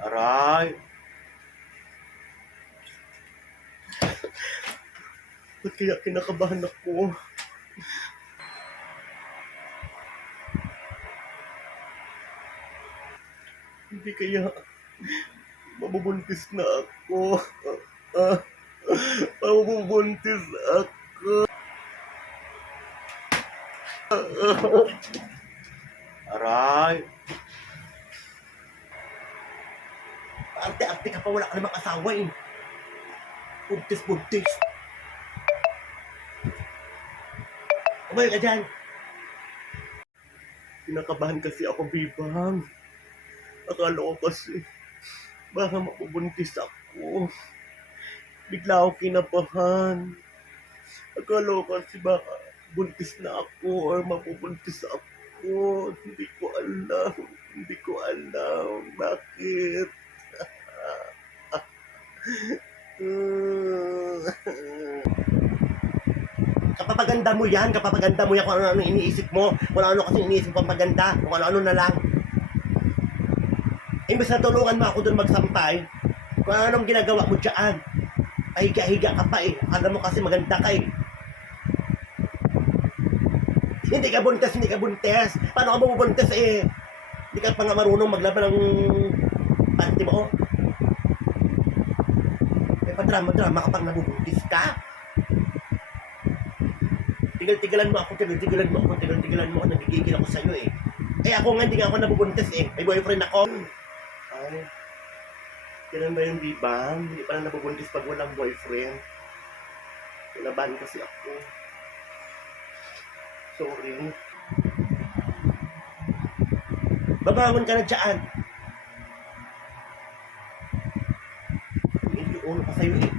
Aray! Ba't kaya kinakabahan ako? Hindi kaya mabubuntis na ako. Mabubuntis ako. Aray! Arte-arte ka pa, wala ka namang asawa eh. Buntis-buntis. Umay ka dyan. Kinakabahan kasi ako, Bibang. Akala ko kasi baka mabubuntis ako. Bigla ako kinabahan. Akala ko kasi baka buntis na ako or mabubuntis ako. Hindi ko alam. Hindi ko alam. Bakit? Kapapaganda mo yan. Kapapaganda mo yan kung ano-ano iniisip mo. Kung ano-ano kasi iniisip mo paganda. Kung ano-ano na lang. Imbes na tulungan mo ako doon magsampay, kung anong ginagawa mo dyan. Pahiga-higa ka pa eh. Alam mo kasi maganda ka eh. Hindi ka buntes, hindi ka buntes. Paano ka mabubuntes eh? Hindi ka pa nga marunong maglaban ng panty mo. May padrama-drama ka pang nabubuntis ka. Tigil-tigilan mo ako, tigil-tigilan mo ako, tigil-tigilan mo ako. Nagigigil ako sa'yo eh. Eh ako nga hindi nga ako nabubuntis eh. May boyfriend ako. Ay, kailan ba yung Bibang? Hindi pa na nabubuntis pag walang boyfriend. Kinabahan kasi ako. Sorry. Babangon ka na dyan. Hindi ulo ka sa'yo eh.